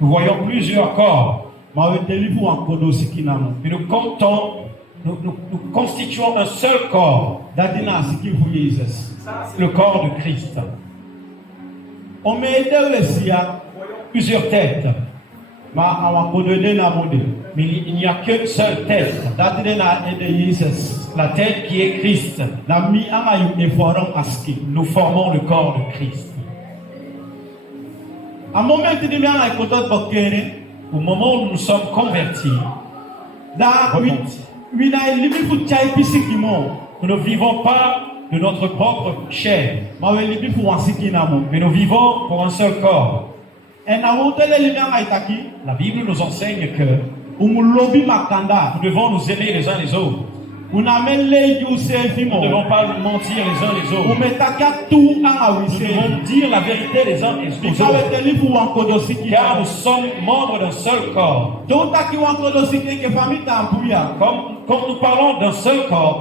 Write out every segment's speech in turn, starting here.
Nous voyons plusieurs corps. Et nous comptons, nous constituons un seul corps. Le corps de Christ. On met plusieurs têtes. Mais il n'y a qu'une seule tête. La tête qui est Christ. Nous formons le corps de Christ. Au moment où nous sommes convertis, nous ne vivons pas de notre propre chair, mais nous vivons pour un seul corps. La Bible nous enseigne que nous devons nous aimer les uns les autres. Nous ne devons pas nous mentir les uns les autres. Nous devons dire la vérité les uns aux autres. Car nous sommes membres d'un seul corps. Comme nous parlons d'un seul corps,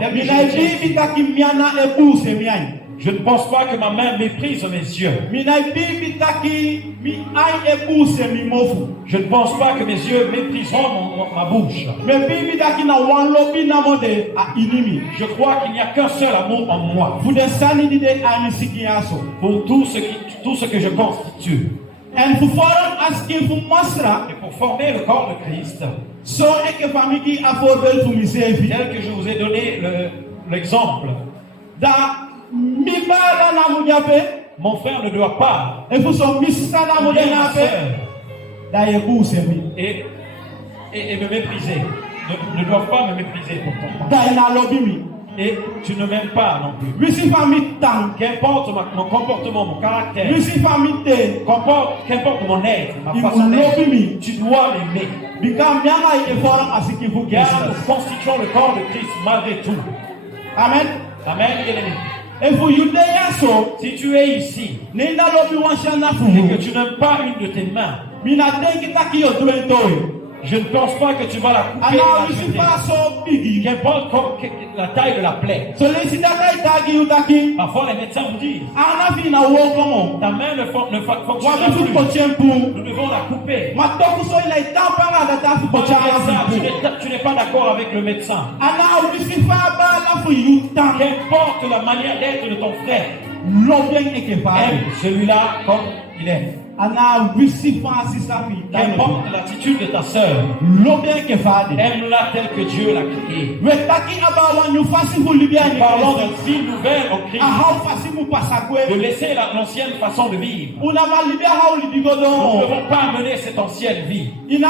je ne pense pas que ma main méprise mes yeux. Je ne pense pas que mes yeux mépriseront ma bouche. Je crois qu'il n'y a qu'un seul amour en moi. Pour tout ce que je constitue. Et pour former le corps de Christ, tel que je vous ai donné l'exemple, mon frère ne doit pas et me mépriser. Ne doivent pas me mépriser pourtant. Et tu ne m'aimes pas non plus. Qu'importe mon comportement, mon caractère, qu'importe mon être, ma façon d'être, tu dois m'aimer. Car nous constituons le corps de Christ malgré tout. Amen. Amen, bien-aimé. Si tu es ici et que tu n'aimes pas une de tes mains, je ne pense pas que tu vas la couper et la jeter. Qu'importe la taille de la plaie. Parfois les médecins vous disent ta main ne fonctionne plus. Nous devons la couper. Tu n'es pas d'accord avec le médecin. Qu'importe la manière d'être de ton frère, aime celui-là comme il est. Qu'importe l'attitude de ta sœur, aime-la telle que Dieu l'a créée. Parlons d'une vie nouvelle en Christ, de laisser l'ancienne façon de vivre. Nous ne devons pas mener cette ancienne vie. Tu ne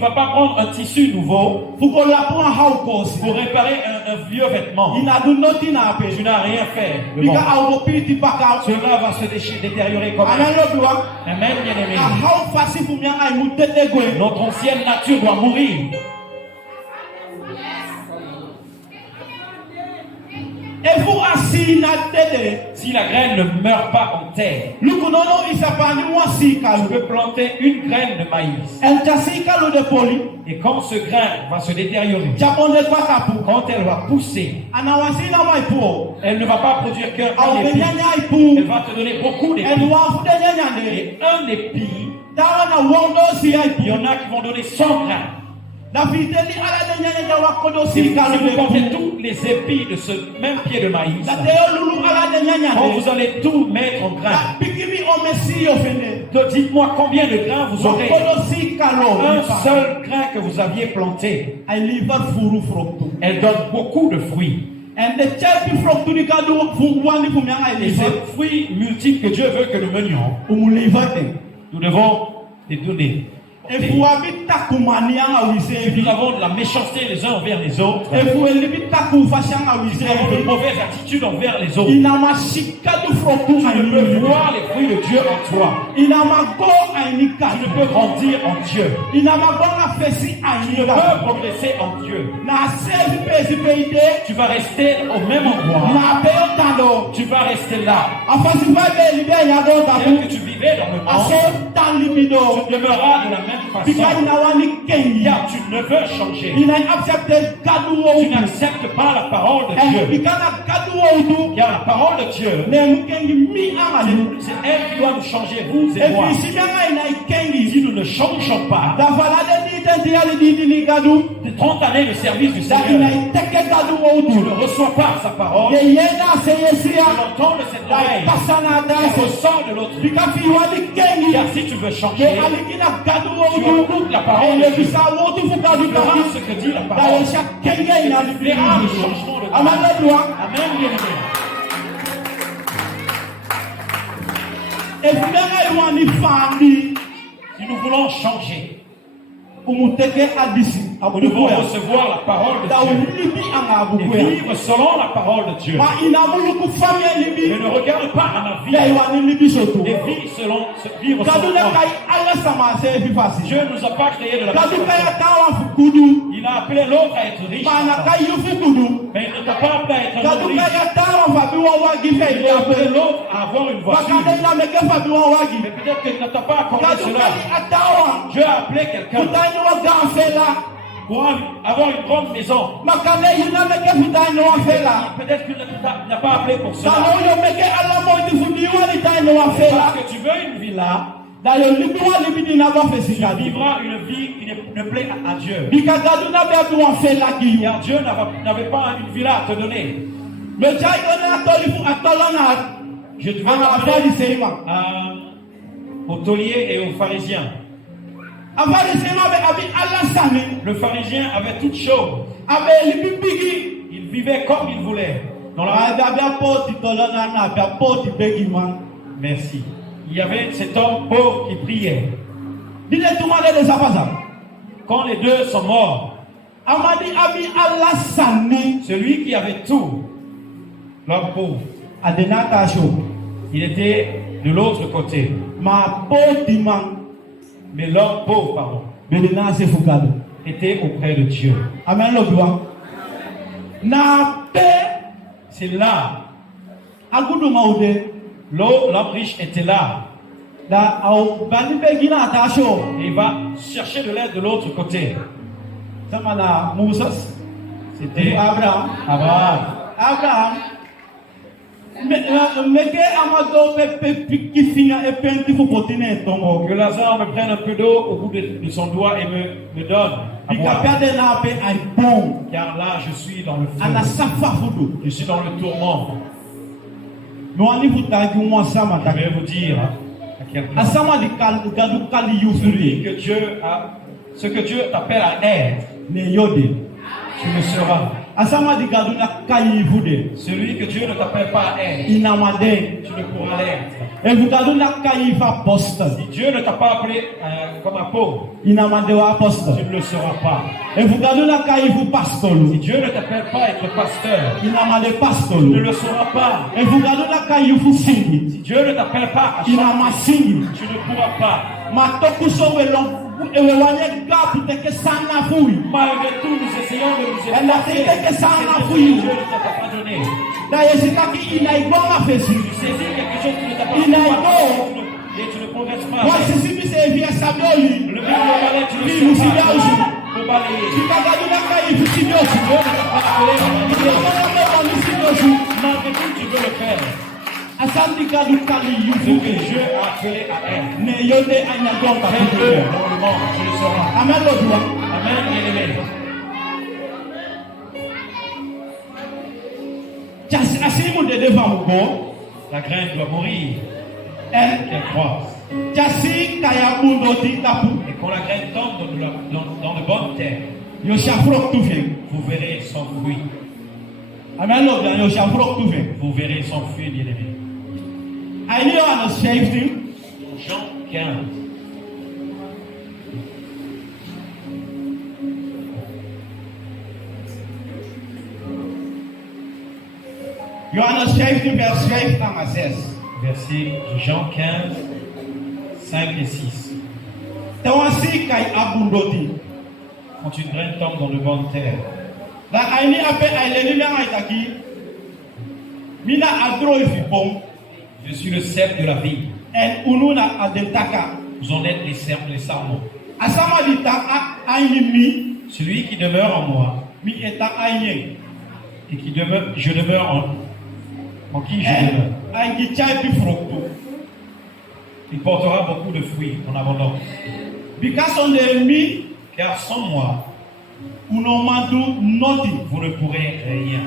vas pas prendre un tissu nouveau pour réparer un vieux vêtement. Tu n'as rien fait. Cela va se détériorer comme ça. Amen, bien-aimé. Notre ancienne nature doit mourir. Si la graine ne meurt pas en terre, tu peux planter une graine de maïs. Et quand ce grain va se détériorer, quand elle va pousser, elle ne va pas produire qu'un épi. Elle va te donner beaucoup d'épis. Et un épi, il y en a qui vont donner 100 grains. Si vous comptez tous les épis de ce même pied de maïs, quand vous allez tout mettre en grain, dites-moi combien de grains vous aurez. Un seul grain que vous aviez planté, elle donne beaucoup de fruits. Et ces fruits multiples que Dieu veut que nous menions, nous devons les donner. Si nous avons de la méchanceté les uns envers les autres, si nous avons de mauvaises attitudes envers les autres, tu ne peux voir les fruits de Dieu en toi. Tu ne peux grandir en Dieu. Tu ne peux progresser en Dieu. Tu vas rester au même endroit. Tu vas rester là. Tel que tu vivais dans le monde, tu demeureras de la même façon. Car tu ne veux changer. Tu n'acceptes pas la parole de Dieu. Car la parole de Dieu, c'est elle qui doit nous changer, vous et moi. Si nous ne changeons pas, 30 années de service du Seigneur, tu ne reçois pas sa parole, tu l'entends de cette oreille, tu ressens de l'autre. Car si tu veux changer, tu écoutes la parole de Dieu. Tu verras ce que dit la parole. Tu verras le changement de Dieu. Amen, bien-aimé. Si nous voulons changer, nous devons recevoir la parole de Dieu et vivre selon la parole de Dieu. Je ne regarde pas à ma vie et vivre selon vivre selon toi. Dieu ne nous a pas créé de la même façon. Il a appelé l'autre à être riche, mais il ne t'a pas appelé à être un riche. Il a appelé l'autre à avoir une voiture, mais peut-être qu'il ne t'a pas accordé cela. Dieu a appelé quelqu'un pour avoir une grande maison. Peut-être qu'il ne t'a pas appelé pour cela. Parce que tu veux une villa, tu vivras une vie qui ne plaît à Dieu. Car Dieu n'avait pas une villa à te donner. Je te vais aux tauliers et aux pharisiens. Le pharisien avait toutes choses. Il vivait comme il voulait. Merci. Il y avait cet homme pauvre qui priait. Quand les deux sont morts, celui qui avait tout, l'homme pauvre, il était de l'autre côté. Mais l'homme pauvre, pardon, était auprès de Dieu. Amen. C'est là. L'homme riche était là. Et il va chercher de l'aide de l'autre côté. C'était Abraham. Que Lazare me prenne un peu d'eau au bout de son doigt et me donne à boire. Car là je suis dans le feu. Je suis dans le tourment. Je vais vous dire à quelqu'un ce que Dieu t'appelle à être, tu le seras. Celui que Dieu ne t'appelle pas à être, tu ne pourras l'être. Si Dieu ne t'a pas appelé comme apôtre, tu ne le seras pas. Si Dieu ne t'appelle pas à être pasteur, tu ne le seras pas. Si Dieu ne t'appelle pas à chanter, tu ne pourras pas. Malgré tout, nous essayons de nous effacer. Dieu ne t'a pas donné. Tu saisis quelque chose qui ne t'a pas donné et tu ne progresses pas. Le mur de balai, tu ne sais pas pour balayer. Dieu ne t'a pas appelé. Malgré tout, tu veux le faire. Ce que Dieu a appelé à être. Fais-le dans le monde, tu le sauras. Amen, bien-aimé. La graine doit mourir. Qu'elle croisse. Et quand la graine tombe dans de bonnes terres, vous verrez son fruit. Vous verrez son fruit, bien-aimé. Jean 15. Johannes 15, vers 5 à 16. Verset Jean 15, 5 et 6. Quand une graine tombe dans de bonnes terres, je suis le cep de la vie. Vous en êtes les sarments. Celui qui demeure en moi et qui demeure, je demeure en qui je demeure. Il portera beaucoup de fruits en abondance. Car sans moi, vous ne pourrez rien.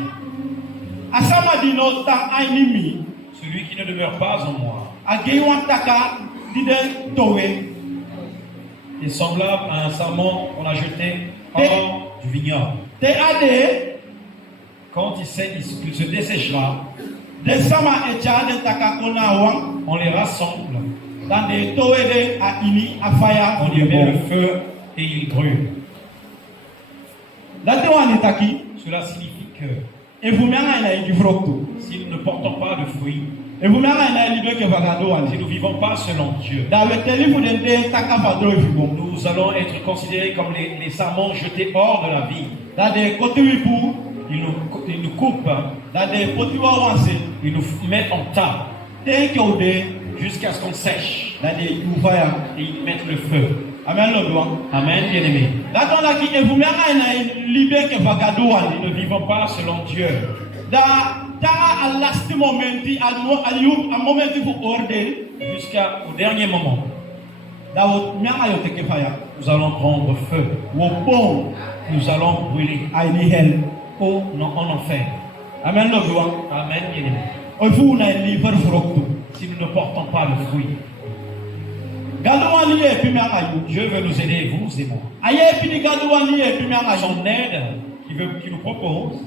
Celui qui ne demeure pas en moi est semblable à un sarment qu'on a jeté hors du vignoble. Quand il se desséchera, on les rassemble, on y met le feu et il brûle. Cela signifie que si nous ne portons pas de fruits, si nous ne vivons pas selon Dieu, nous allons être considérés comme les sarments jetés hors de la vie. Ils nous coupent, ils nous mettent en tas jusqu'à ce qu'on sèche et ils mettent le feu. Amen, bien aimé. Nous ne vivons pas selon Dieu. Jusqu'au dernier moment, nous allons prendre feu. Nous allons brûler. Oh, non, en enfer. Amen, bien aimé. Si nous ne portons pas le fruit, Dieu veut nous aider, vous et moi. Son aide qu'il nous propose.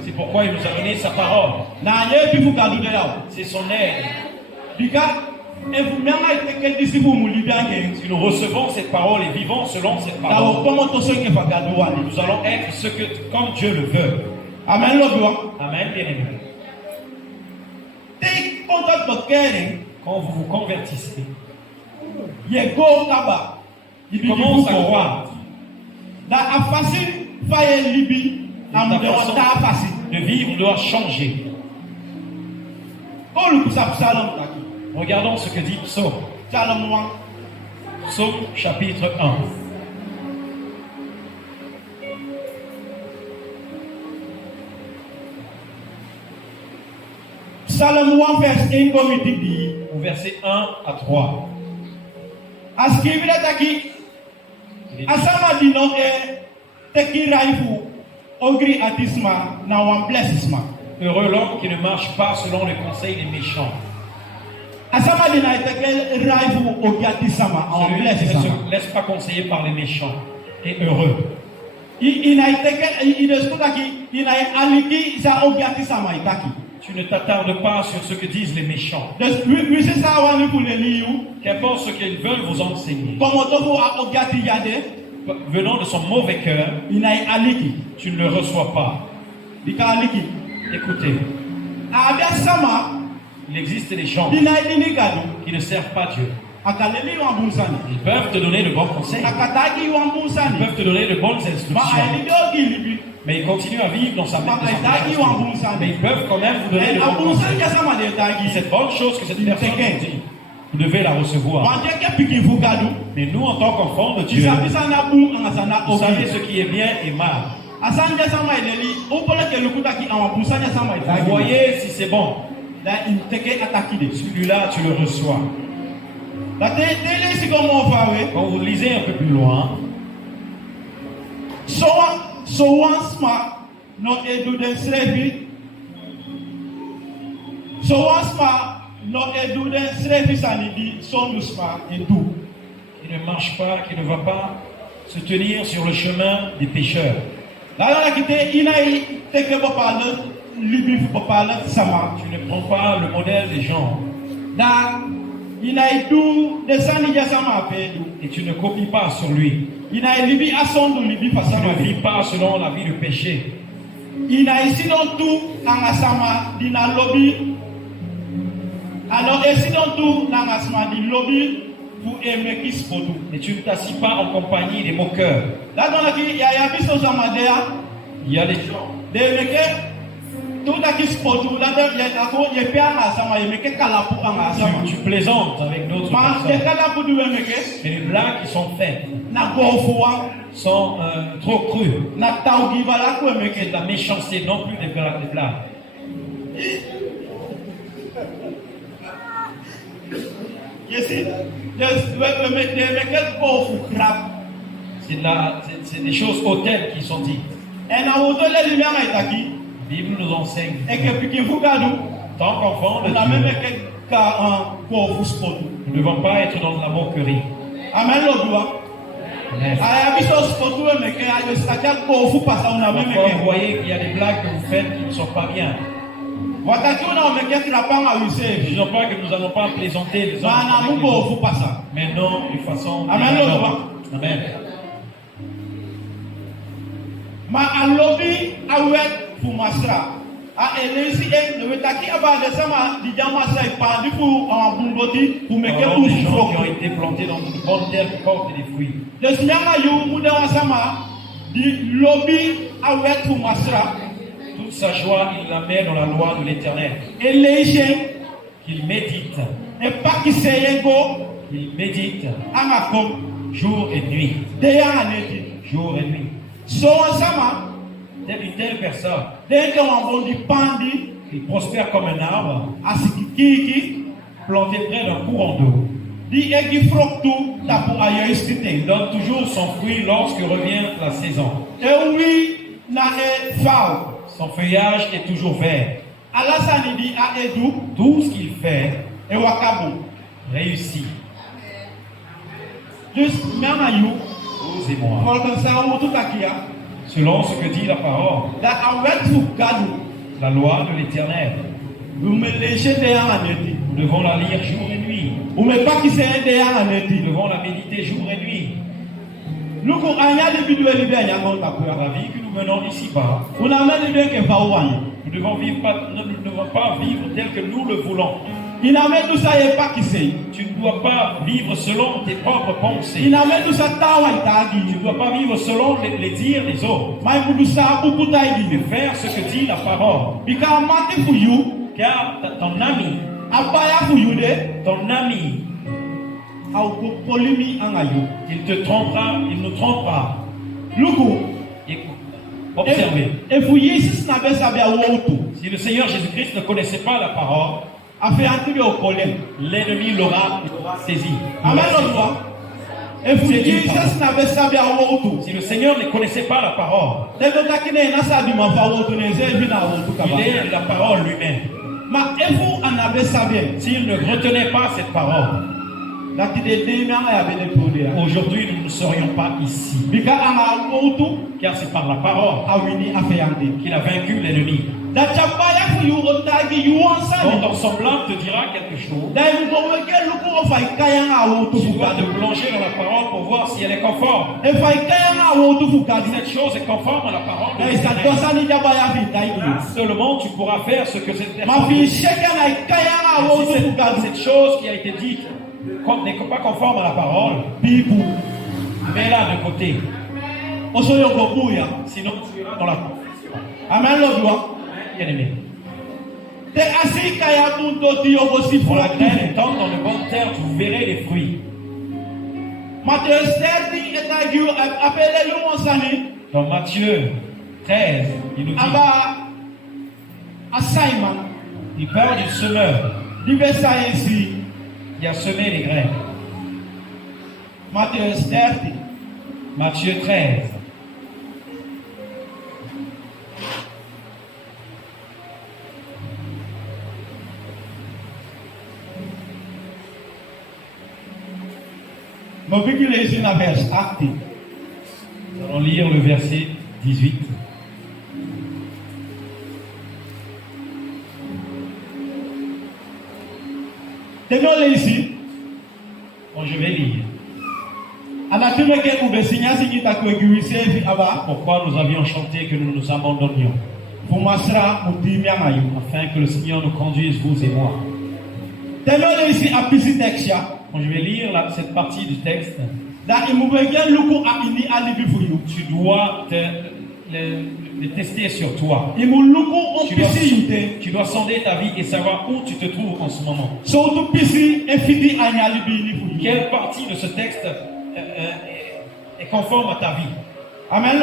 C'est pourquoi il nous a donné sa parole. C'est son aide. Si nous recevons cette parole et vivons selon cette parole, nous allons être comme Dieu le veut. Amen, bien aimé. Quand vous vous convertissez, il commence à croire. De vivre doit changer. Regardons ce que dit Psaume. Psaume chapitre 1. Psalm 1 verset 1 à 3. Heureux l'homme qui ne marche pas selon les conseils des méchants. Celui qui ne se laisse pas conseiller par les méchants est heureux. Tu ne t'attardes pas sur ce que disent les méchants. Qu'importe ce qu'ils veulent vous enseigner. Venant de son mauvais cœur, tu ne le reçois pas. Écoutez, il existe des gens qui ne servent pas Dieu. Ils peuvent te donner de bons conseils. Ils peuvent te donner de bonnes instructions. Mais ils continuent à vivre dans sa maison. Mais ils peuvent quand même vous donner de bons conseils. Cette bonne chose que cette personne dit, vous devez la recevoir. Mais nous, en tant qu'enfants de Dieu, vous savez ce qui est bien et mal. Vous voyez si c'est bon. Celui-là, tu le reçois. Quand vous lisez un peu plus loin, qui ne marche pas, qui ne va pas se tenir sur le chemin des pécheurs. Tu ne prends pas le modèle des gens. Et tu ne copies pas sur lui. Tu ne vis pas selon la vie du péché. Et tu ne t'assis pas en compagnie des moqueurs. Il y a des gens. Tu plaisantes avec d'autres personnes. Et les blagues qui sont faites sont trop crues. C'est de la méchanceté, non plus des blagues. C'est des choses hautaines qui sont dites. La Bible nous enseigne. Tant qu'enfant, nous ne devons pas être dans la moquerie. Amen. Vous voyez qu'il y a des blagues que vous faites qui ne sont pas bien. Disons pas que nous n'allons pas plaisanter les uns avec les autres, mais non d'une façon. Amen. Amen. Ma alobi awet fumasra a elesi ne wetaki abade sama di jamasa ipandi fu ambungoti fu meke fu des gens qui ont été plantés dans une bonne terre qui portent des fruits. De sinyama yu mudawa sama di lobi awet fumasra. Toute sa joie il la met dans la loi de l'Éternel. Elesi qu'il médite. Et pas qui seyego il médite amakom jour et nuit. Deya aneti jour et nuit. Une telle personne, il prospère comme un arbre planté près d'un courant d'eau. Il donne toujours son fruit lorsque revient la saison. Son feuillage est toujours vert. Tout ce qu'il fait réussit. Vous et moi. Selon ce que dit la parole, la loi de l'Éternel, nous devons la lire jour et nuit. Nous devons la méditer jour et nuit. La vie que nous menons ici-bas, nous ne devons pas vivre tel que nous le voulons. Tu ne dois pas vivre selon tes propres pensées. Tu ne dois pas vivre selon les dires des autres. Mais faire ce que dit la parole. Car ton ami, il te trompera, il nous trompera. Observez. Si le Seigneur Jésus-Christ ne connaissait pas la parole, l'ennemi l'aura saisi. Amen. Si le Seigneur ne connaissait pas la parole, il est la parole lui-même. S'il ne retenait pas cette parole, aujourd'hui nous ne serions pas ici. Car c'est par la parole qu'il a vaincu l'ennemi. Ton semblant te dira quelque chose. Tu dois te plonger dans la parole pour voir si elle est conforme. Cette chose est conforme à la parole de l'Éternel. Seulement tu pourras faire ce que cette personne dit. Si cette chose qui a été dite n'est pas conforme à la parole, mets-la de côté. Sinon tu iras dans la confession. Amen. Bien-aimé. Pour la graine étant dans de bonnes terres, vous verrez les fruits. Dans Matthieu 13, il nous dit, il parle du semeur qui a semé les graines. Matthieu 13. Nous allons lire le verset 18. Bon, je vais lire. Pourquoi nous avions chanté que nous nous abandonnions, afin que le Seigneur nous conduise, vous et moi. Quand je vais lire cette partie du texte, tu dois le tester sur toi. Tu dois sonder ta vie et savoir où tu te trouves en ce moment. Quelle partie de ce texte est conforme à ta vie? Amen.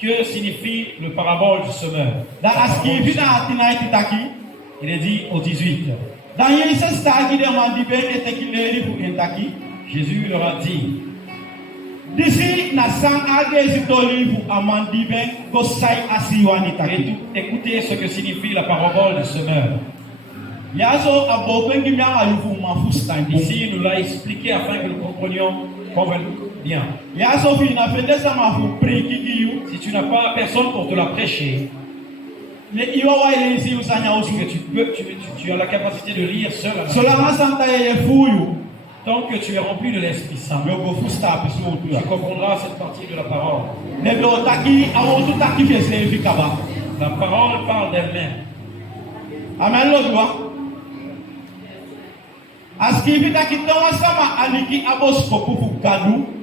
Que signifie le parabole du semeur? Il est dit au 18. Jésus leur a dit. Écoutez ce que signifie la parabole du semeur. Ici, il nous l'a expliqué afin que nous comprenions bien. Si tu n'as pas personne pour te la prêcher, tu as la capacité de lire seul. Tant que tu es rempli de l'Esprit Saint, tu comprendras cette partie de la parole. La parole parle d'elle-même. Amen.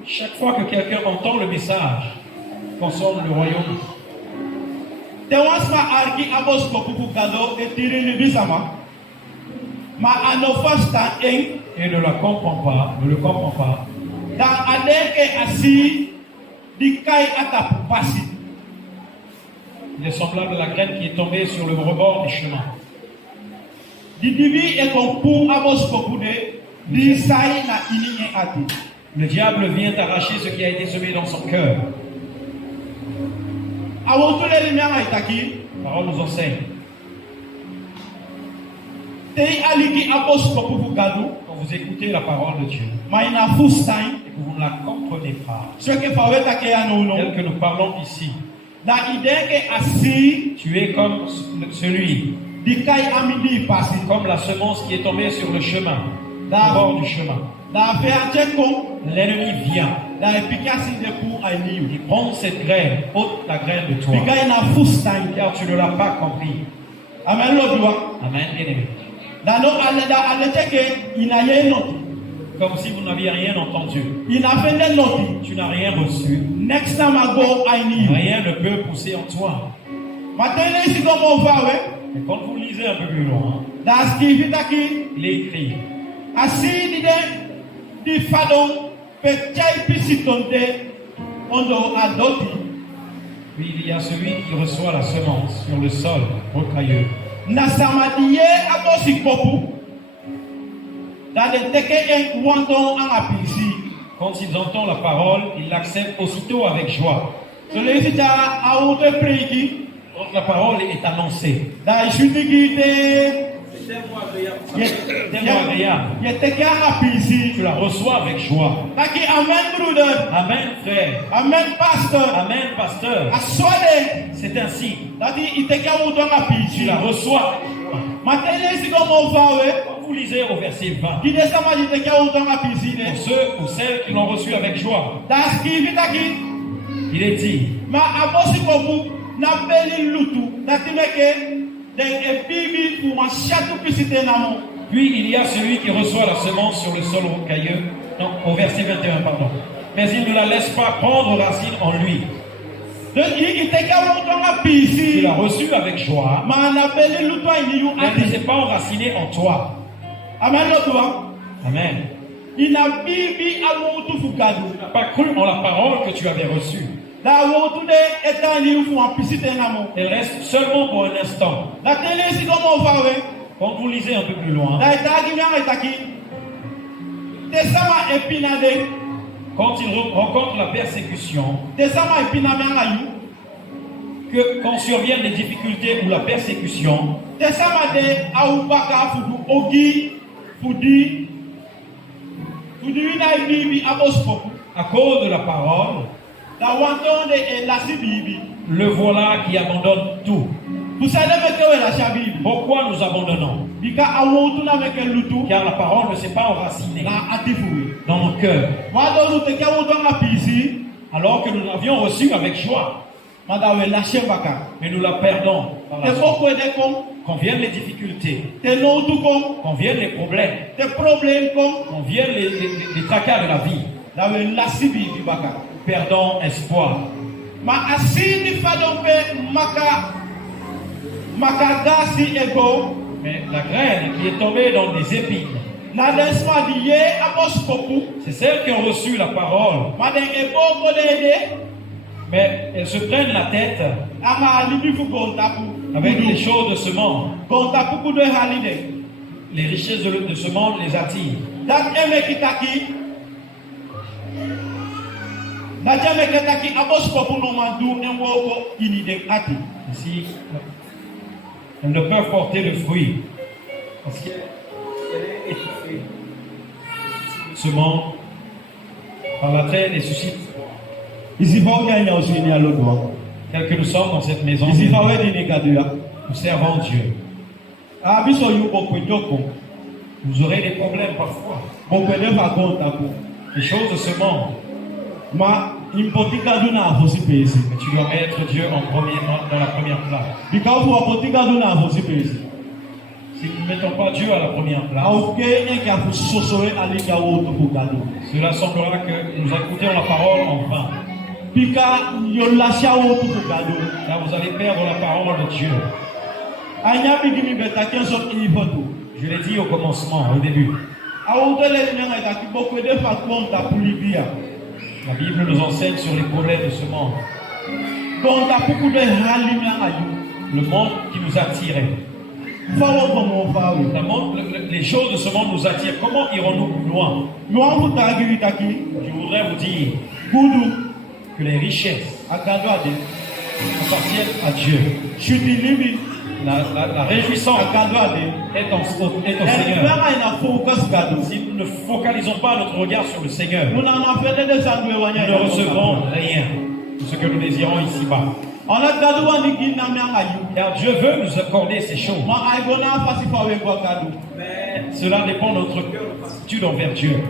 Chaque fois que quelqu'un entend le message concernant le royaume, et ne la comprend pas, ne le comprend pas. Il est semblable à la graine qui est tombée sur le rebord du chemin. Le diable vient arracher ce qui a été semé dans son cœur. La parole nous enseigne. Quand vous écoutez la parole de Dieu et que vous ne la comprenez pas, tel que nous parlons ici, tu es comme celui, comme la semence qui est tombée sur le chemin, au bord du chemin. L'ennemi vient. Il prend cette graine, ôte la graine de toi, car tu ne l'as pas compris. Amen. Amen, bien-aimé. Comme si vous n'aviez rien entendu. Tu n'as rien reçu. Rien ne peut pousser en toi. Et quand vous lisez un peu plus loin, il est écrit. Puis il y a celui qui reçoit la semence sur le sol rocailleux. Quand ils entendent la parole, ils l'acceptent aussitôt avec joie. Quand la parole est annoncée, tu la reçois avec joie. Amen, frère. Amen, pasteur. Amen, pasteur. C'est ainsi. Tu la reçois. Quand vous lisez au verset 20, pour ceux ou celles qui l'ont reçu avec joie, il est dit. Puis il y a celui qui reçoit la semence sur le sol rocailleux. Non, au verset 21, pardon. Mais il ne la laisse pas prendre racine en lui. Tu l'as reçu avec joie, mais elle ne s'est pas enracinée en toi. Amen. Amen. Tu n'as pas cru en la parole que tu avais reçue. Elle reste seulement pour un instant. Quand vous lisez un peu plus loin, quand il rencontre la persécution, quand surviennent les difficultés ou la persécution, à cause de la parole, le voilà qui abandonne tout. Pourquoi nous abandonnons? Car la parole ne s'est pas enracinée dans nos cœurs. Alors que nous l'avions reçue avec joie. Mais nous la perdons. Quand viennent les difficultés, quand viennent les problèmes, quand viennent les tracas de la vie, nous perdons espoir. Mais la graine qui est tombée dans des épines, c'est celles qui ont reçu la parole, Mais elles se prennent la tête avec les choses de ce monde. Les richesses de ce monde les attirent. Ici, elles ne peuvent porter le fruit parce qu'elle est étouffée. Ce monde, par la terre, les suscite. Tel que nous sommes dans cette maison, nous servons Dieu. Vous aurez des problèmes parfois. Les choses de ce monde. Mais tu dois mettre Dieu dans la première place. Si nous ne mettons pas Dieu à la première place, cela semblera que nous écoutons la parole en vain. Là, vous allez perdre la parole de Dieu. Je l'ai dit au commencement, au début. La Bible nous enseigne sur les problèmes de ce monde. Le monde qui nous attirait. Les choses de ce monde nous attirent. Comment irons-nous plus loin? Je voudrais vous dire que les richesses appartiennent à Dieu. La réjouissance est au Seigneur. Si nous ne focalisons pas notre regard sur le Seigneur, nous ne recevrons rien de ce que nous désirons ici-bas. Car Dieu veut nous accorder ces choses. Mais cela dépend de notre cœur, notre attitude envers Dieu.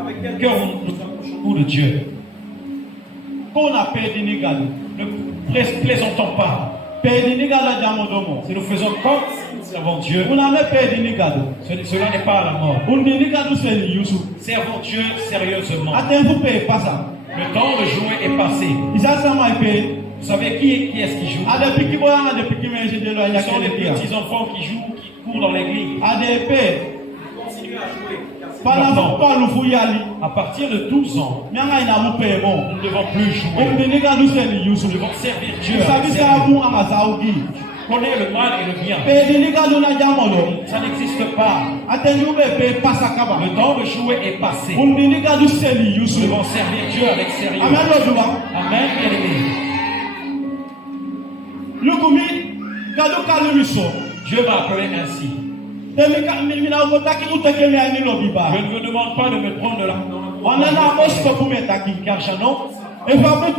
Avec quel cœur nous approchons-nous de Dieu? Ne plaisantons pas. Si nous faisons comme nous servons Dieu, cela n'est pas à la mort. Servons Dieu sérieusement. Le temps de jouer est passé. Vous savez qui est-ce qui joue? Ce sont les petits enfants qui jouent, qui courent dans l'église. Continuez à jouer. À partir de 12 ans, nous ne devons plus jouer. Nous devons servir Dieu. Connais le mal et le bien. Ça n'existe pas. Le temps de jouer est passé. Nous devons servir Dieu avec sérieux. Amen, bien-aimé. Dieu m'a appelé ainsi. Je ne me demande pas de me prendre de l'argent. Car j'annonce. La parole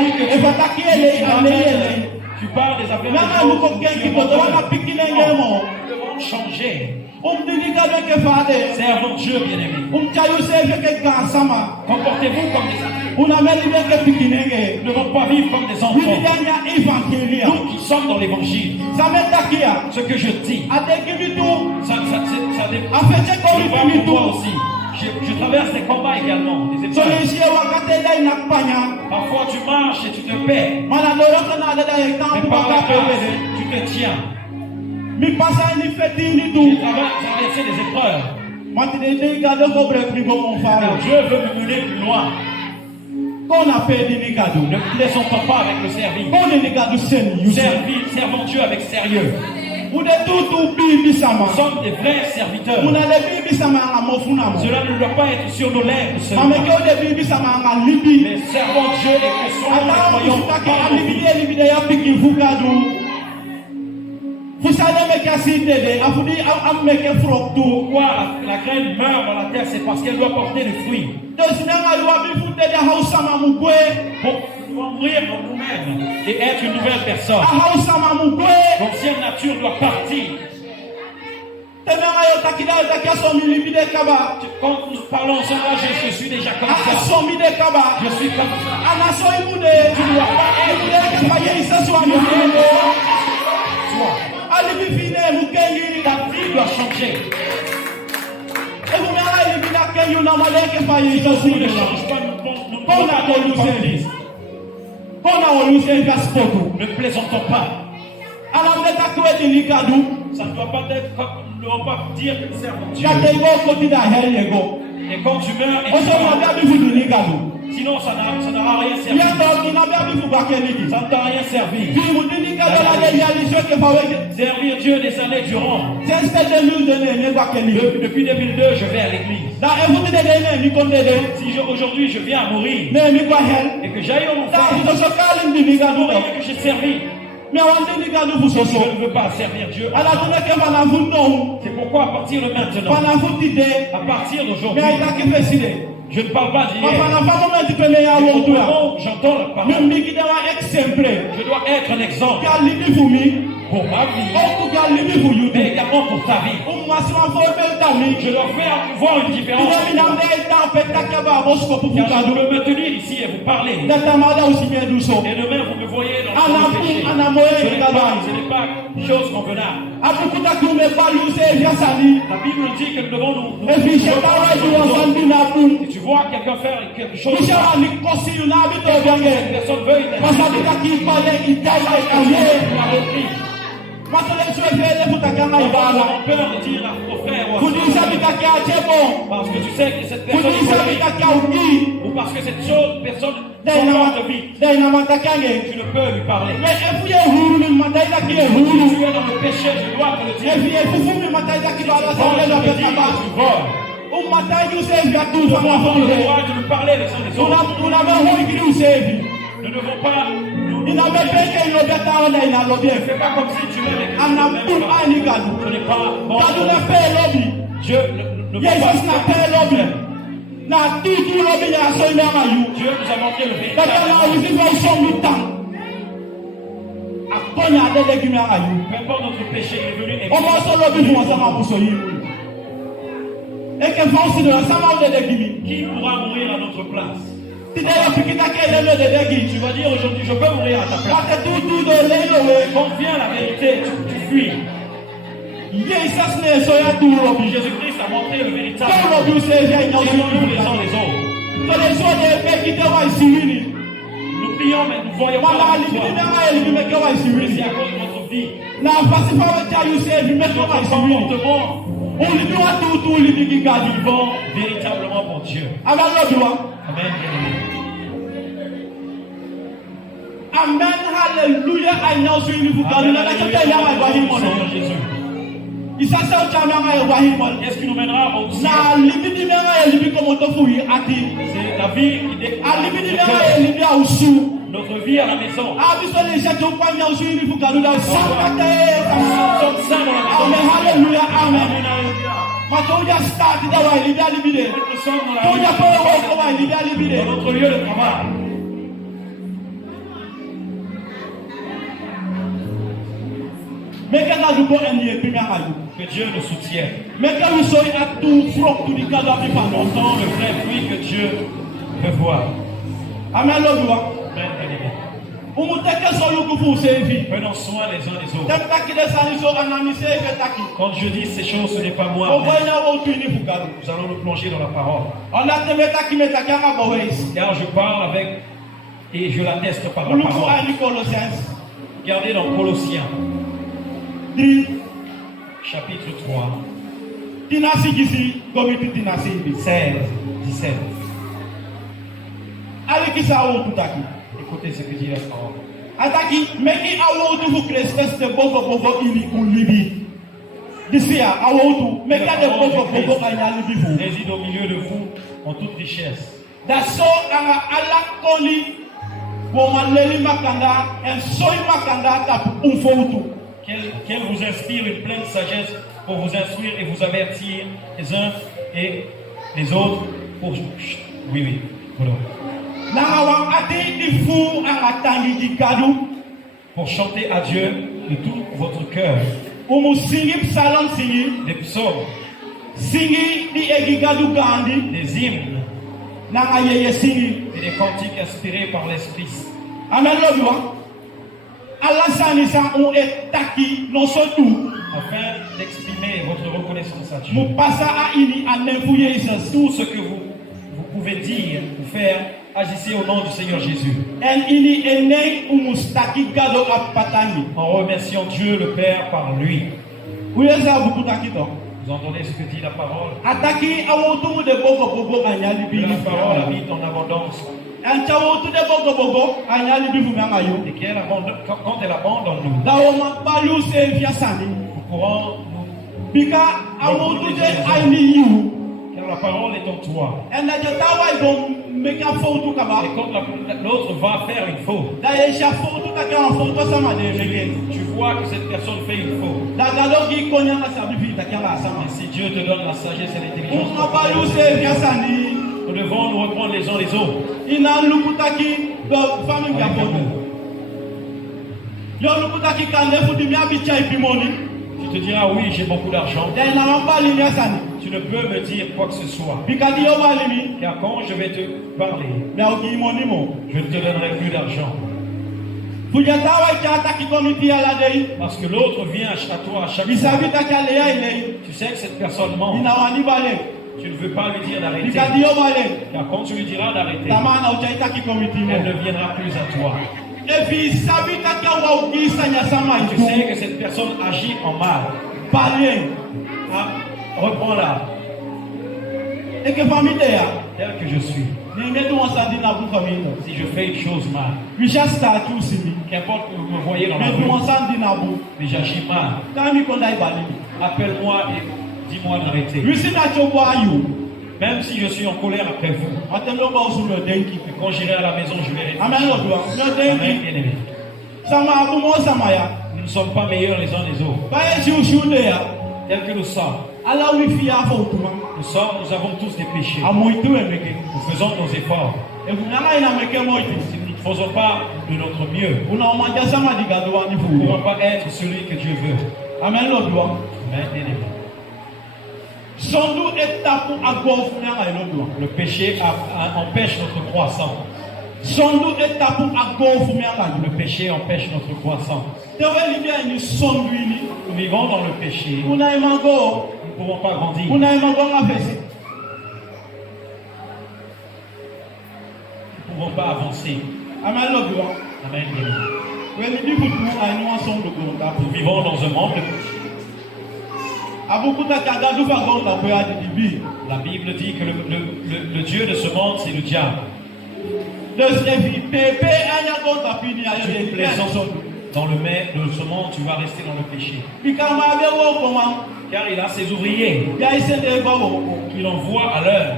dit que tu parles des affaires de Dieu. Changer. Servons Dieu, bien-aimé. Comportez-vous comme des adultes. Nous ne devons pas vivre comme des enfants. Nous qui sommes dans l'évangile, ce que je dis, ça dépend pour toi aussi. Je traverse des combats également, des épreuves. Parfois tu marches et tu te perds. Mais par la grâce, tu te tiens. J'ai traversé des épreuves. Car Dieu veut me mener plus loin. Ne plaisantons pas avec le service. Servons Dieu avec sérieux. Nous sommes des vrais serviteurs. Cela ne doit pas être sur nos lèvres seulement. Mais servons Dieu et que soyons les croyants par nos vies. Pourquoi la graine meurt dans la terre? C'est parce qu'elle doit porter des fruits. Pour mourir en nous-mêmes et être une nouvelle personne. L'ancienne nature doit partir. Quand nous parlons ensemble, je suis déjà comme ça. Je suis comme ça. Tu ne dois pas être ta vie doit changer. Si ne change pas, ne plaisantons pas. Ça ne doit pas être comme nous ne devons pas dire que nous servons Dieu. Et quand tu meurs, sinon ça n'aura rien servi. Ça ne t'a rien servi. Servir Dieu des années durant. Depuis 2002, je vais à l'église. Si aujourd'hui je viens à mourir et que j'aille au enfer, pour rien que j'ai servi. Je ne veux pas servir Dieu. C'est pourquoi à partir de maintenant, à partir d'aujourd'hui, je ne parle pas d'hier. J'entends la parole. Je dois être un exemple pour ma vie, mais également pour ta vie. Je dois voir une différence. Car je dois me tenir ici et vous parler. Et demain, vous me voyez dans le péché. Ce n'est pas chose convenable. La Bible dit que nous devons nous si tu vois quelqu'un faire quelque chose, cette personne veuille peur de dire au frère parce que tu sais que cette personne ou parce que cette personne de vie, tu ne peux lui parler. Si tu es dans le péché, je dois te le dire. De nous parler les uns les autres. Nous ne devons pas. Fais pas comme si tu veux. Ce n'est pas bon. Dieu ne peut pas. Dieu nous a montré le véritable. Peu importe notre péché, il est venu qui pourra mourir à notre place? Tu vas dire aujourd'hui, je peux mourir à ta place. Quand vient la vérité, tu fuis. Jésus-Christ a montré le véritable. Aimons-nous les uns les autres. Nous prions, mais nous ne voyons pas la victoire. Mais c'est à cause de notre vie. Notre comportement. Ils vont véritablement pour Dieu. Amen. Amen, hallelujah. Jésus. Est-ce qu'il nous mènera au ciel? C'est la vie qui déclare notre vie à la maison. Hallelujah, amen. Notre lieu de travail. Que Dieu nous soutienne. Entends le vrai fruit que Dieu veut voir. Amen. Prenons soin les uns des autres. Quand je dis ces choses, ce n'est pas moi. Nous allons nous plonger dans la parole. Car je parle avec et je l'atteste par la parole. Regardez dans Colossiens, chapitre 3, 16, 17. Écoutez ce que dit la parole. Réside au milieu de vous en toute richesse. Qu'elle vous inspire une pleine sagesse pour vous instruire et vous avertir les uns et les autres pour... Oui. Voilà. Pour chanter à Dieu de tout votre cœur. Des psaumes. Des hymnes. Et des cantiques inspirés par l'Esprit. Amen. Afin d'exprimer votre reconnaissance à Dieu. Tout ce que vous pouvez dire ou faire, agissez au nom du Seigneur Jésus. En remerciant Dieu le Père par lui. Vous entendez ce que dit la parole? Ataki awotu de bogo bogo anyali bi. La parole habite en abondance. Ancha awotu de bogo bogo anyali bi vumanga yo. Et qu'elle abonde, quand elle abonde en nous, Dawoma balu se via sani. nous pourrons Bika awotu de aini you. car la parole est en toi. Enda jatawa ibo meka fotu kaba. Et quand l'autre va faire une faute, Da yesha fotu kaka fotu sama de meke. tu vois que cette personne fait une faute. Da galogi konya na sabibi takala sama. Et si Dieu te donne la sagesse et l'intelligence, Uma balu se via sani. nous devons nous reprendre les uns les autres. Ina lukutaki do famille ya fotu. Yo lukutaki kande futi mi abicha ipimoni. Tu te diras oui, j'ai beaucoup d'argent. Da ina mambali mi asani. Tu ne peux me dire quoi que ce soit. Bikadi yo balimi. Car quand je vais te parler, Me ogi moni mo. je ne te donnerai plus d'argent. Fujatawa chata kikomiti ala dei. Parce que l'autre vient à toi à chaque fois. Bisabi takale ya ile. Tu sais que cette personne ment. Ina wani bale. Tu ne veux pas lui dire d'arrêter. Bikadi yo bale. Car quand tu lui diras d'arrêter, Tamana uchaita kikomiti mo. elle ne viendra plus à toi. Et puis sabi takawa ugisa nyasama Tu itu. sais que cette personne agit en mal. Balien. Ah, reprends-la Et que famille ya. tel que je suis. Ningetu wasadi na bu famille. Si je fais une chose mal, Wisha statu simi. qu'importe que vous me voyez dans la Mais tu rue, wasadi na bu. mais j'agis mal, Kami kondai bali. appelle-moi et dis-moi d'arrêter. Wisi na chobo ayu. Même si je suis en colère après vous, Atelo ba usulo denki. et quand j'irai à la maison, je vais Amen réfléchir. lo dua. Lo Amen, denki. bien-aimés. Sama abu mo sama ya. Nous ne sommes pas meilleurs les uns les autres. Baye ji ushude ya. Tels que nous sommes, Ala wifi ya fo utuma. nous avons tous des péchés. Amoitu emeke. Nous faisons nos efforts. E kunyanga ina meke moiti. Si nous ne faisons pas de notre mieux, Una omanja sama digado wa ni nous ne fu. pourrons pas être celui que Dieu veut. Amen lo dua. Amen, bien-aimés. Sondu etapu agofu nyanga ilo dua. Le péché empêche notre croissance. Sondu etapu agofu nyanga Le péché empêche notre croissance. Tewe libya ni sondu ini. Nous vivons dans le péché. Una imago. Nous ne pouvons pas grandir. Una imago ngafesi. Nous ne pouvons pas avancer. Amen lo dua. Amen, bien-aimés. Weli di butu ainu sondu gonga. Nous vivons dans un monde de péché. Abukuta kagadu fa gonga ko ya dibi. La Bible dit que le Dieu de ce monde, c'est le diable. De sevi pepe anya gonga pini ayo Tu es de plaisant sondu. dans le maître de ce monde, tu vas rester dans le péché. Bikama be wo koma. Car il a ses ouvriers Ya isende ba wo. qu'il envoie à l'heure.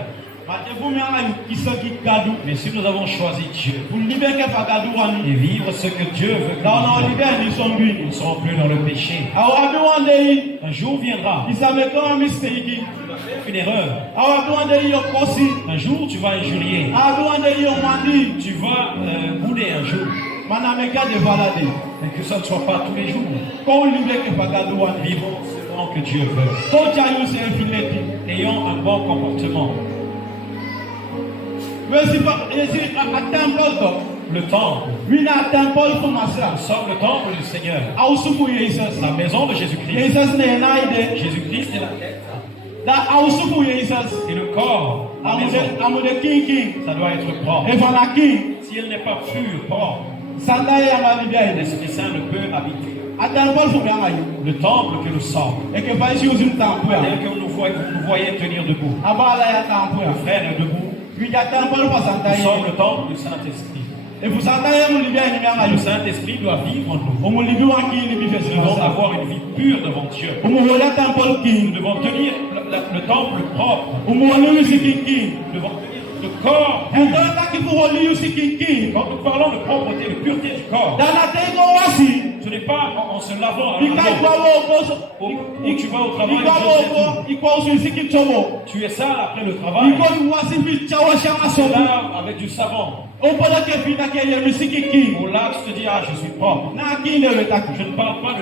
Mais si nous avons choisi Dieu et vivre ce que Dieu veut, nous ne serons plus dans le péché. Un jour viendra, tu vas faire une erreur. Un jour, tu vas injurier. Tu vas bouder un jour. Mais que ça ne soit pas tous les jours. Vivons selon que Dieu veut. Ayons un bon comportement. Le temple. Nous sommes le temple du Seigneur. La maison de Jésus-Christ. Jésus-Christ est la tête. Et le corps, la maison, ça doit être propre. Si elle n'est pas pure, propre, l'Esprit Saint ne peut habiter. Le temple que nous sommes, tel que vous nous voyez tenir debout. Le frère est debout. Nous sommes le temple du Saint-Esprit. Le Saint-Esprit doit vivre en nous. Nous devons avoir une vie pure devant Dieu. Nous devons tenir le temple propre. Nous devons tenir le corps. Quand nous parlons de propreté, de pureté du corps, ce n'est pas en se lavant où tu vas au travail. Tu es sale après le travail. Tu laves avec du savon. Au là, tu te dis, ah, je suis propre. Je ne parle pas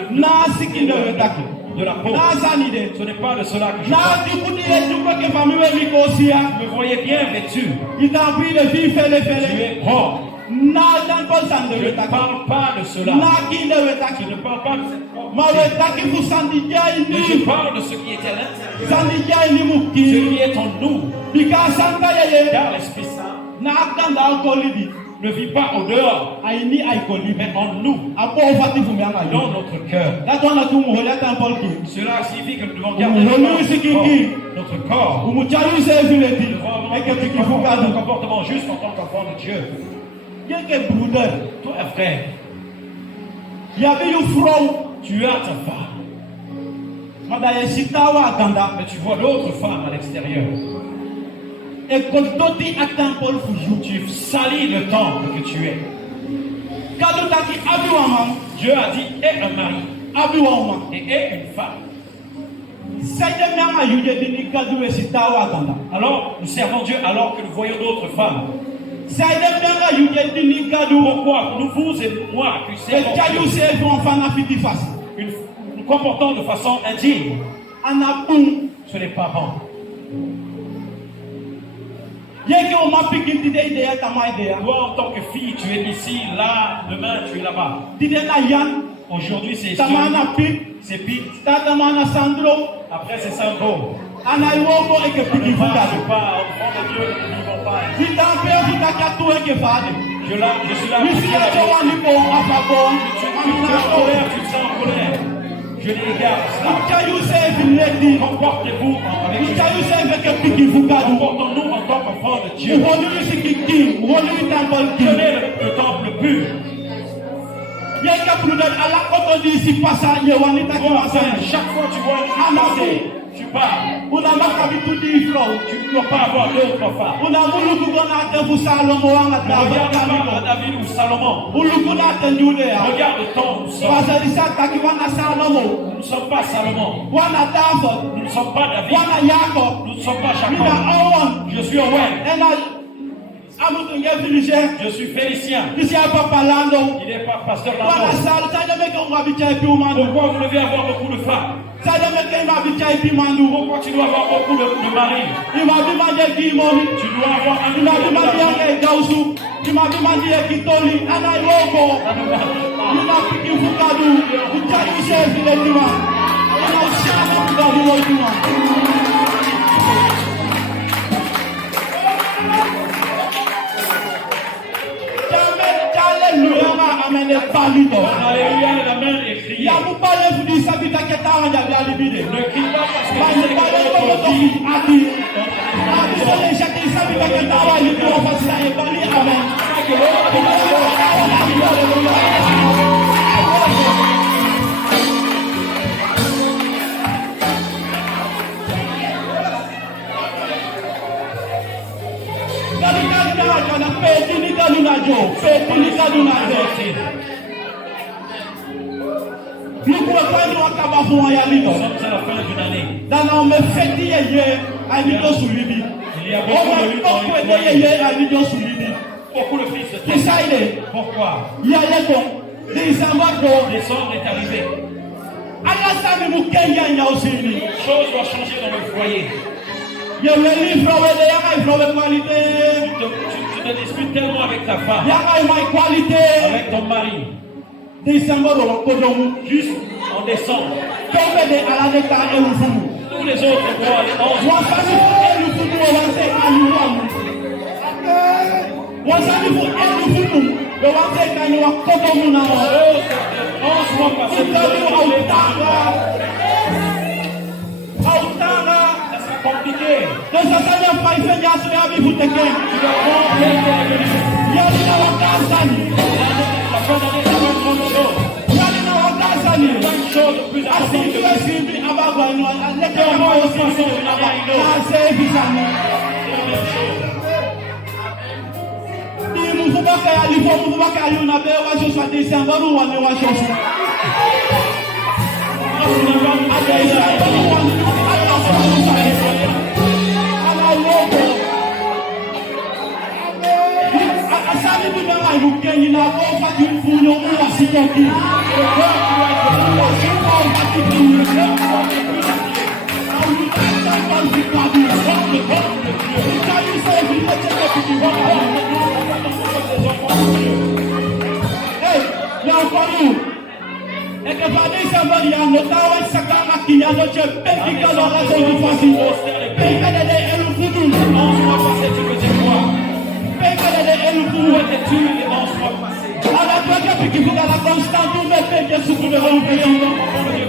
de la peau. Ce n'est pas de cela que je parle. Vous me voyez bien vêtu. Tu es propre. Je ne parle pas de cela. Je ne parle pas de cette propre. Mais je parle de ce qui est à l'intérieur. Ce qui est en nous. Car l'Esprit Saint ne vit pas au dehors, mais en nous, dans notre cœur. Cela signifie que nous devons garder notre corps. Nous devons avoir un comportement juste en tant qu'enfant de Dieu. Toi, frère, tu as ta femme, mais tu vois d'autres femmes à l'extérieur. Tu salis le temple que tu es. Dieu a dit aie un mari et aie une femme. Alors nous servons Dieu alors que nous voyons d'autres femmes. Pourquoi nous et moi nous comportons de façon indigne? Ce n'est pas bon. Toi, en tant que fille, tu es ici, là, demain, tu es là-bas. Aujourd'hui, c'est ici. C'est Pete. Après, c'est Sandro. On ne marche pas, au fond de Dieu, nous ne vivons pas. Je suis là pour dire la vérité. Tu es en colère, tu te sens en colère. Je les garde cela. Comportez-vous avec Dieu. Comportons-nous en tant qu'enfants de Dieu. Tenez le temple pur. Chaque fois tu vois une fille, tu parles. Tu ne dois pas avoir d'autres femmes. Regarde pas David ou Salomon. Regarde ton sort. Nous ne sommes pas Salomon. Nous ne sommes pas David. Nous ne sommes pas Jacob. Je suis Owen. Je suis Félicien. Il n'est pas pasteur Lando. Pourquoi vous devez avoir beaucoup de femmes? Pourquoi tu dois avoir beaucoup de maris? Tu dois avoir un Alléluia, l'amen est crié. Ne quitte pas parce que c'est la fin d'une année. Il y a beaucoup de fils de Dieu. Pourquoi? Décembre est arrivé. Les choses doivent changer dans le foyer. Tu te disputes tellement avec ta femme, avec ton mari. Juste en décembre. Tous les autres mois, les 11 mois passés. C'est compliqué. Tu dois la fin d'année, c'est une grande chose. Une chose de plus importante que Où était lecture des anges soit passée. À la troisième puis qui vous dans la constante vous mettez bien sous le rôle de Dieu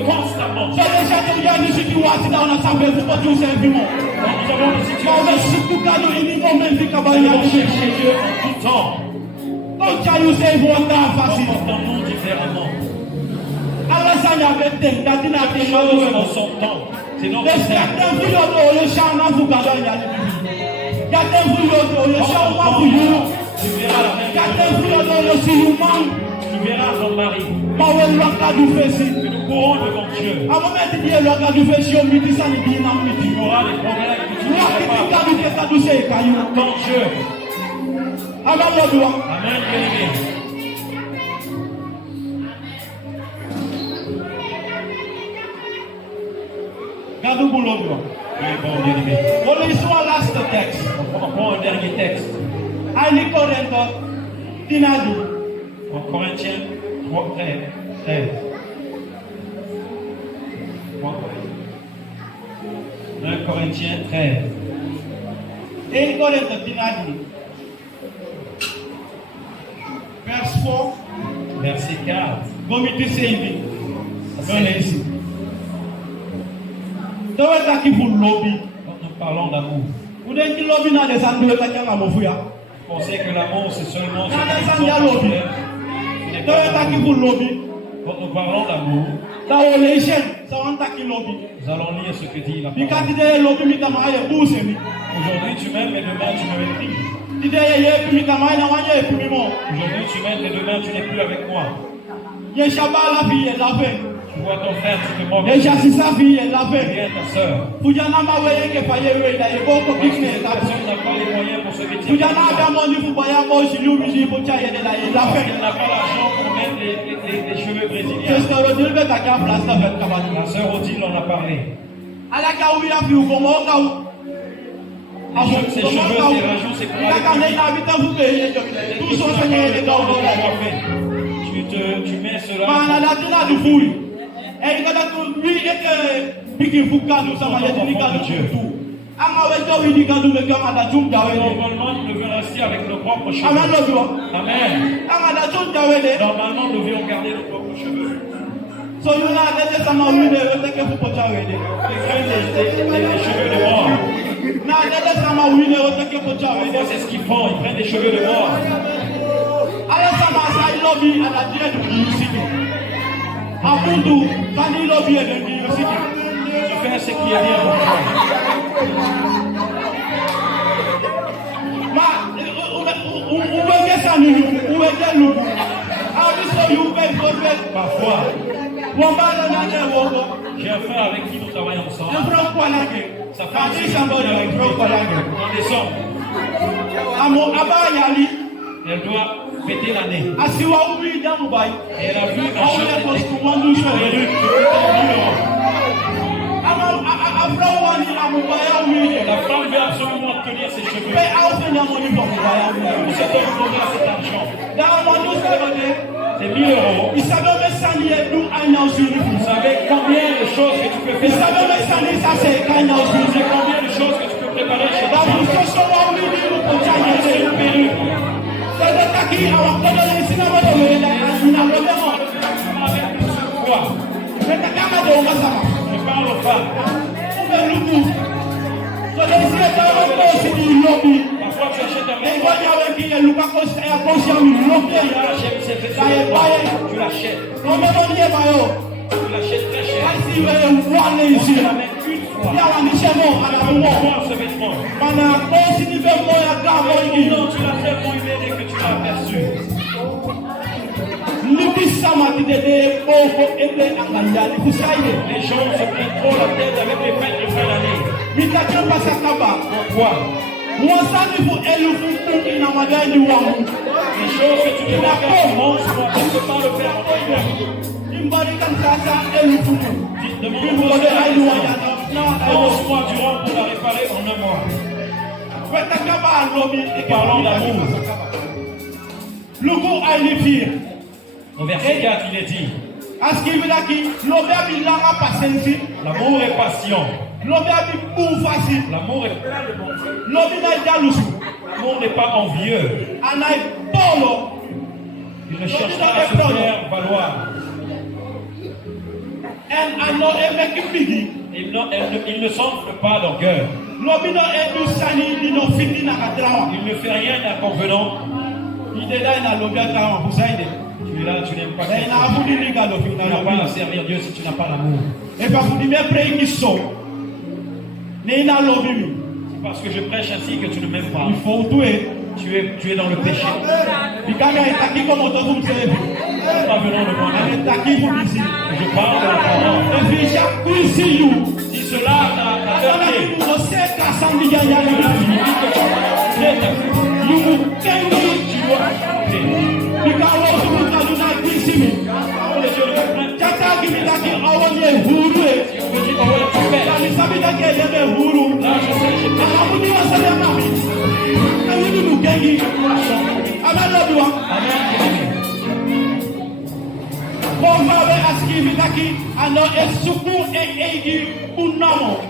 Constamment. ça déjà qu'il y a des situations dans l'assemblée vous pouvez vous servir Nous avons des situations. mais surtout quand nous uniquement même si Nous devons chercher Dieu en tout temps. donc tu as eu ces voix facile Comportons-nous différemment. Allah s'en avait dit quand il a Les dit choses en son temps. C'est notre les temps. certains vous le chant n'a vous pas donné gardez vous le chant n'a vous Tu verras la même gardez chose. vous le silouman Tu verras ton mari. mawe lwaka du fesi Que nous courons devant Dieu. a moment dit lwaka du fesi o miti sani di na miti Tu auras des problèmes que tu ne Waki verras pas. kadu ke kadu se kayu Quand Dieu. ala lodwa Amen, bien-aimé. kadu bulodwa Oui, bon, bien-aimé. Only one last text. On prend un dernier texte. Ani Korintho tinadu. En Corinthiens 3, 13. 1 Corinthiens 13. Ani Korintho tinadu. Verse 4. Verset 4. Gomiti seibi. Venez Taweta ki vous lobby. Quand nous parlons d'amour, Vous dites que lobby na des andoules ta kanga mofuya. vous pensez que l'amour c'est seulement ce Dans les qui nous andialo. entoure. Ce n'est pas Taweta ki l'amour. vous lobby. Quand nous parlons d'amour, Taolation. Sawanta ki lobby. nous allons lire ce que dit la Bikati parole. de lobby mitamaye busemi. Aujourd'hui tu m'aimes et demain tu me méprises. Tide ye mitamaye na wanye epimimo. Aujourd'hui tu m'aimes et demain tu n'es plus avec moi. Ye shabala fi ye lafe. Tu vois ton frère, tu te moques. Ye jasisa fi ye lafe. Regarde ta soeur. Fujana mawe ke paye we da ye boko kikne ta. Personne n'a pas les moyens pour se vêtir. Fujana adamo ni fubaya mo shilu miji bo cha ye de la ye lafe. Elle n'a pas l'argent pour mettre les cheveux brésiliens. Qu'est-ce que le Dieu ta ka place ta fait kabani. La sœur Odile en a parlé. Ala ka wi afi u komo ka u. Ses cheveux, ses rajouts, ses La ka ne na bita fu be ye jo. Tout so se ye de ka u la. Tu mets cela. Mana la tina du fui. E ka da tu wi e ke bigi fuka du sama ye ni ka du tu. Anga we jo wi ni ka du me ka da jum da we. Normalement, nous devons rester avec nos propres cheveux. Amen lo do. Amen. Anga da jum da we de. Normalement, nous devons garder nos propres cheveux. So you na de sama wi de we ke fu po cha we de. Les cheveux de mort. Na de sama wi de we ke po cha we de. C'est ce qu'ils font, ils prennent des cheveux de mort. Aya sama sa lobby ala dia du musiki. Apundu kani lobby e de musiki. Tu fais ce qui est bien pour toi. Ma uwege sanu uwege lu. Abi so you be go be. Parfois, Wamba na na ne wogo. j'ai un frère avec qui nous travaillons ensemble. Enfro kwa nage. Sa femme, Kani sambo de enfro kwa nage. en décembre, Amo aba yali. elle doit fêter l'année. Asiwa ubi jamu bai. Et elle a vu un Awu ne ko cheveu sku wandu show. perruque de 1 000 €. Afro wani amu baya ubi. La femme veut absolument tenir ses cheveux. Pe au se na moni bo baya ubi. Cet homme donnera cet argent. Da wandu se de. C'est 1 000 €. Il savait me sanier nous en sur Vous savez combien de choses que tu peux Il faire? savait me sanier ça c'est quand en Vous sur. savez combien de choses que tu peux préparer chez Da toi? bu so so wa ubi ni ko cha ye C'est de. une perruque. C'est de taki awa ko de sina mo de we da na lo de mo. Quoi? Mais ta kama de o masama. Je parle aux femmes. Ube luku. So de si ta o ko si ni lobi. Parfois tu achètes un E mec. ko ya we ki e luka ko se ya ko si mi lobi. C'est fait ça. Tu l'achètes. Ko me mo ni e ba yo. Tu l'achètes très cher. Asi we wa le Tu si. la mets une fois. Ya wa ni se mo ala Tu mo. vois ce vêtement. Mana ko si ni be mo ya ga mo ni. Non, tu l'as tellement aimé dès que tu l'as aperçu. Libi sama ti de boko ebe angandali kusaide. Les gens se prennent trop la tête avec les fêtes de fin d'année. Mitaka pasa kaba. Pourquoi? Mwasani fu elufu kuki na madani wangu. Les choses que tu dois faire en montre-moi. Tu ne peux pas le faire en prière. Imbari kan sasa elufu. Demande-moi Imbari de ayu wanya na. 11 mois durant pour la réparer en 1 mois. Kweta kaba lobi. Parlons d'amour. Lugu ailipir. Au verset 4, il est dit, Aski bilaki lobi abilanga pasensi. l'amour est patient. Lobi abi bufasi. L'amour est plein de bonté. Lobi na jalusu. L'amour n'est pas envieux. Anai bo Il ne cherche pas à se faire valoir. Il ne s'enfle pas d'orgueil. Il ne fait rien d'inconvenant. Tu es là, tu n'aimes pas quelqu'un. Tu n'as pas à servir Dieu si tu n'as pas l'amour. C'est parce que je prêche ainsi que tu ne m'aimes pas. Tu es dans le péché. Pas venant devant moi. Je parle de la parole. Si cela t'a heurté,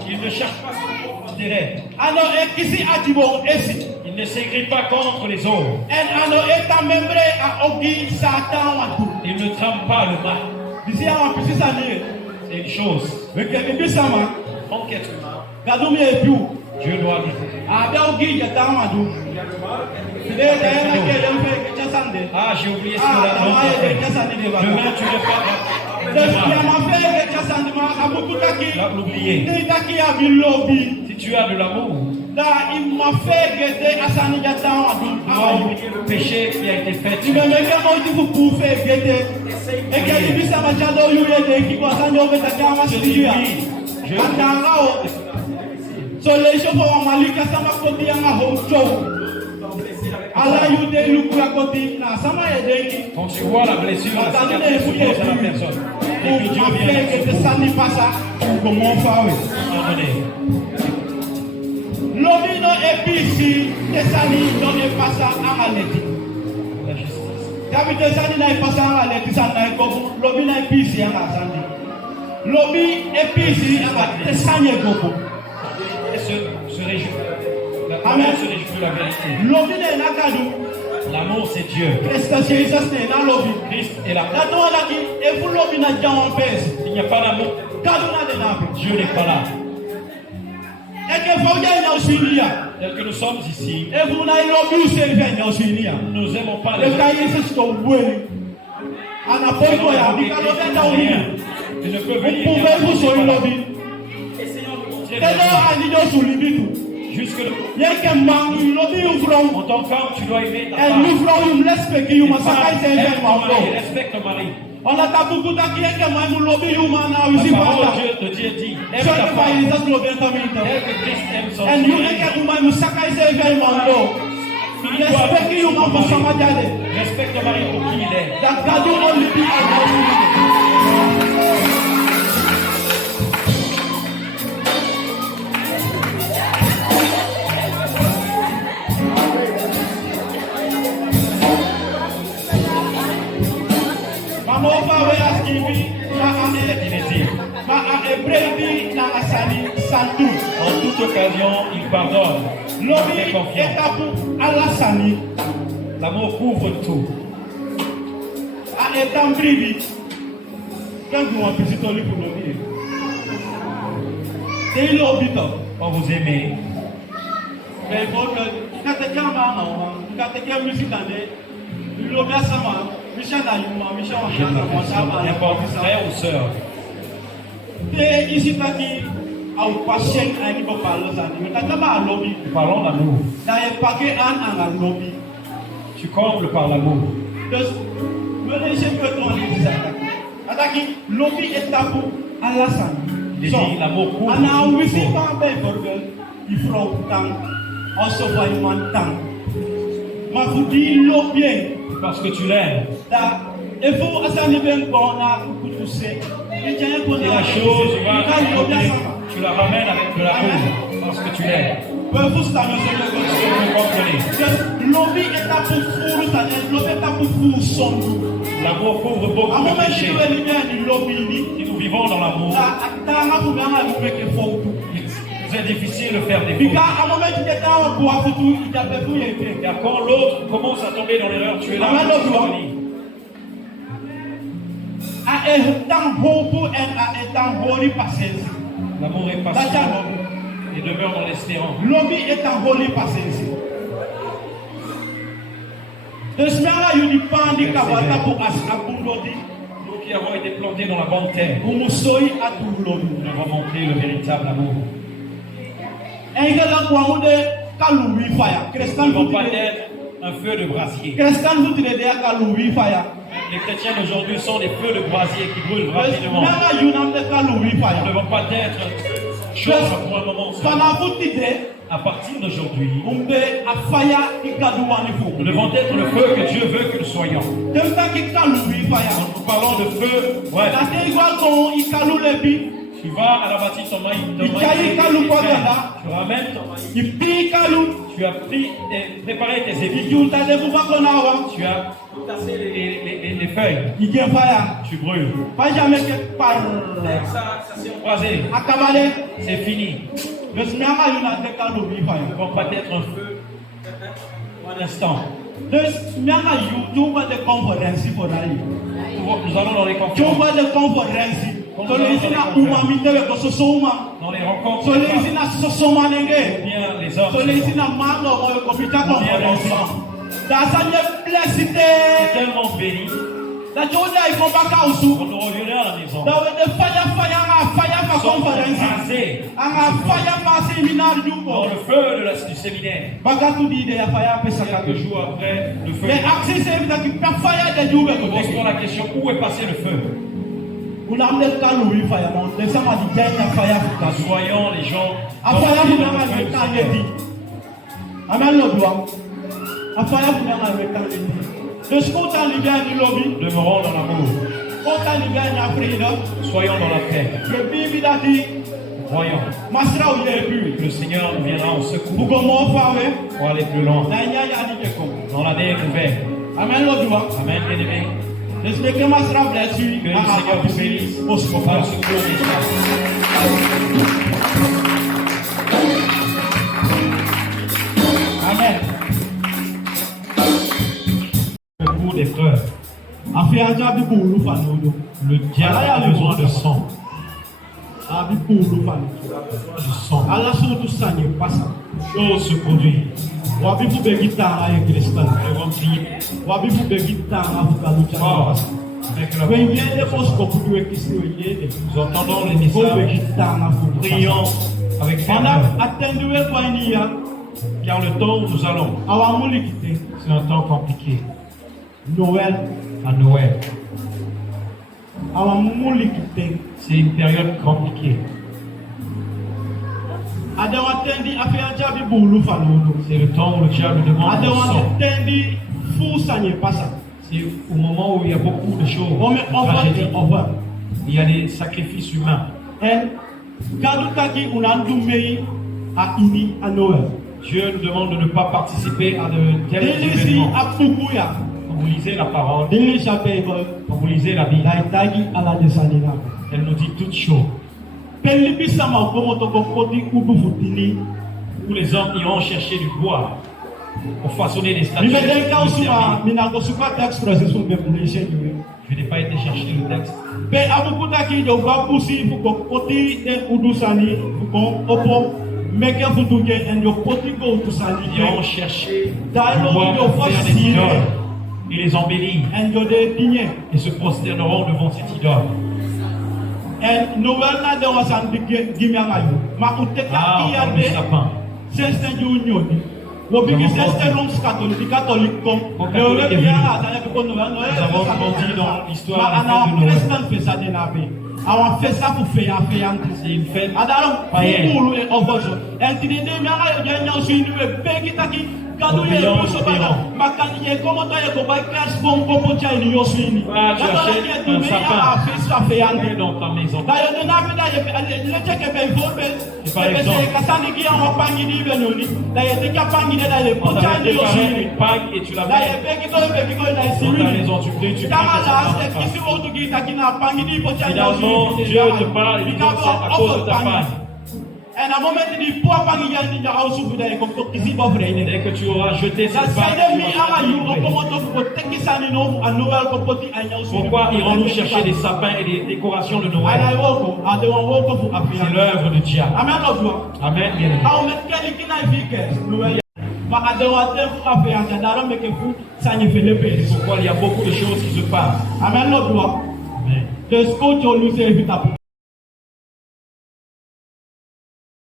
il ne cherche pas son intérêt. Il ne s'écrit pas contre les autres. Il ne trame pas le mal. C'est une chose. En qu'être humain, Dieu doit dire. Ah, j'ai oublié ce que la demain tu ne pas l'oublier. Si tu as de l'amour, il m'a fait le péché qui a été fait. Quand tu vois la blessure, la cicatrice qui pose à la personne, et que Dieu vient Lobino episi tesani non e passa a aleti. David tesani na e passa a aleti sana e gogo. Lobino episi a sandi. Lobi episi a tesani gogo. Et se réjouit. Amen. Se réjouit de la vérité. Lobino e nakadu. L'amour c'est Dieu. Christ est l'amour. Il n'y a pas d'amour. Dieu n'est pas là. Tel que nous sommes ici, nous n'aimons pas les autres. Il ne peut venir. Jusque en tant qu'homme, tu dois aimer ta femme. Respecte ton mari. La parole de Dieu dit, aime ta femme. Tel que Christ aime son respecte ton mari pour qui il est. En toute occasion, il pardonne. L'amour couvre tout. Quand vous aimez, n'importe frère ou sœur. Parlons d'amour. Tu combles par l'amour. Il dit l'amour couvre parce que tu l'aimes. Et la chose tu la ramènes avec de l'amour parce que tu l'aimes. L'amour couvre beaucoup de péchés. Si nous vivons dans l'amour, vous est difficile de faire des fautes. Car quand l'autre commence à tomber dans l'erreur, tu es là pour soutenir. L'amour est patient et demeure dans l'espérance. Nous qui avons été plantés dans la bonne terre, nous avons montré le véritable amour. Nous ne devons pas être un feu de brasier. Les chrétiens d'aujourd'hui sont des feux de brasier qui brûlent rapidement. Nous ne devons pas être chauds pour un moment. À partir d'aujourd'hui, nous devons être le feu que Dieu veut que nous soyons. Quand nous parlons de feu, ouais. Tu vas à la bâtisse ton maïs, tu ramènes ton maïs. Tu as préparé tes épis. Tu as tassé les feuilles. Tu brûles. Ça s'est embrasé. C'est fini. Nous ne devons pas être un feu pour un instant. Nous allons dans les conférences. Dans les rencontres, bien les hommes, c'est tellement béni. Quand nous revenons à la maison, dans le feu du séminaire, quelques jours après, le feu. Pose-toi la question, où est passé le feu? Nous voyons les gens. Demeurons dans l'amour. Soyons dans la paix. Voyons que le Seigneur nous viendra en secours pour aller plus loin dans la découverte. Amen, bien-aimé. Que le Seigneur vous bénisse au secours des Amen. Pour des frères. Le diable a besoin de sang. Du sang. Chose se produit. Nous entendons les messages. Prions avec ferveur. Car le temps où nous allons, c'est un temps compliqué. À Noël. C'est une période compliquée. C'est le temps où le diable demande le sang. C'est au moment où il y a beaucoup de choses. Il y a des sacrifices humains. Dieu nous demande de ne pas participer à de tels événements. Quand vous lisez la parole, quand vous lisez la Bible, elle nous dit toutes choses. Où les hommes iront chercher du bois pour façonner des statues. Je n'ai pas été chercher le texte. Ils iront chercher du bois pour faire des idoles et les embellir et se prosterneront devant cette idole. Le sapin. Nous avons grandi dans l'histoire de Noël. C'est une fête païenne. Tu as achètes un sapin dans ta maison. Et par exemple, on t'a préparé une Pâque et tu l'as mis dans ta maison. Tu pries, finalement, Dieu te parle et dit c'est à cause de ta Pâque. Dès que tu auras jeté cette barre, pourquoi irons-nous chercher des sapins et des décorations de Noël? C'est l'œuvre du diable. Amen. C'est pourquoi il y a beaucoup de choses qui se passent. Amen. Amen.